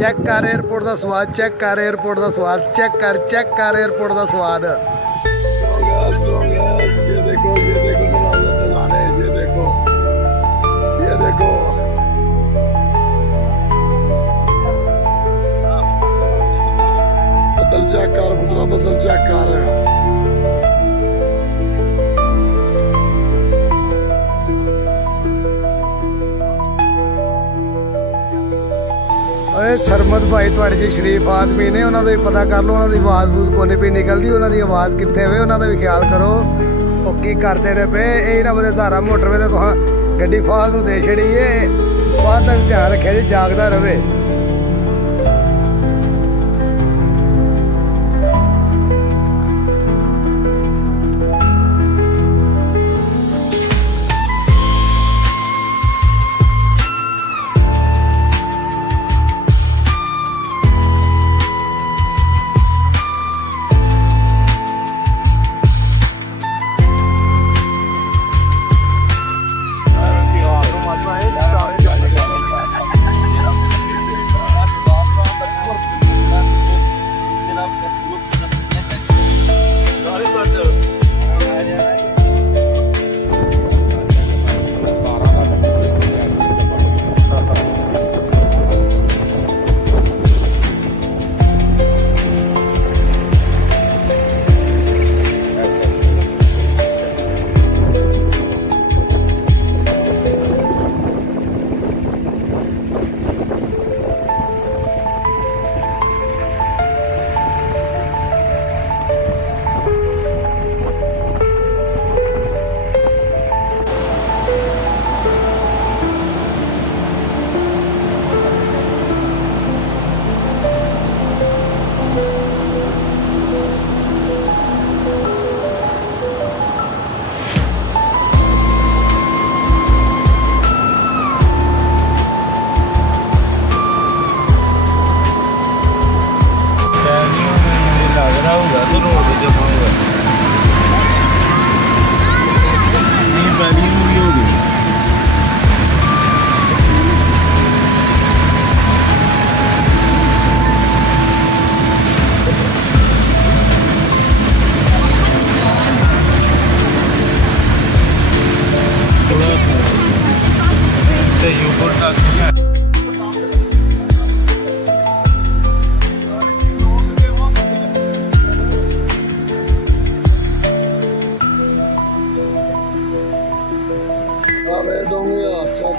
Check कर airport का स्वाद, चेक कर एयरपोर्ट का स्वाद, चेक कर एयरपोर्ट का स्वाद। ये देखो नज़ारे, ये देखो बदल चेक कर पुत्रा, बदल चेक कर। सरमद भाई थोड़े जी शरीफ आदमी ने, उन्होंने भी पता कर लो, उन्होंने आवाज़ बूज कोने पे निकलती, उन्होंने आवाज़ कितने वे, उन्होंने भी ख्याल करो वो की करते रहे पे। यही ना बदे धारा मोटरवे तो तुम गड्डी फाल नूं दे छड़ी है, फाल का भी ध्यान रखे जी, जागदा रहे। Haber dong ya, çok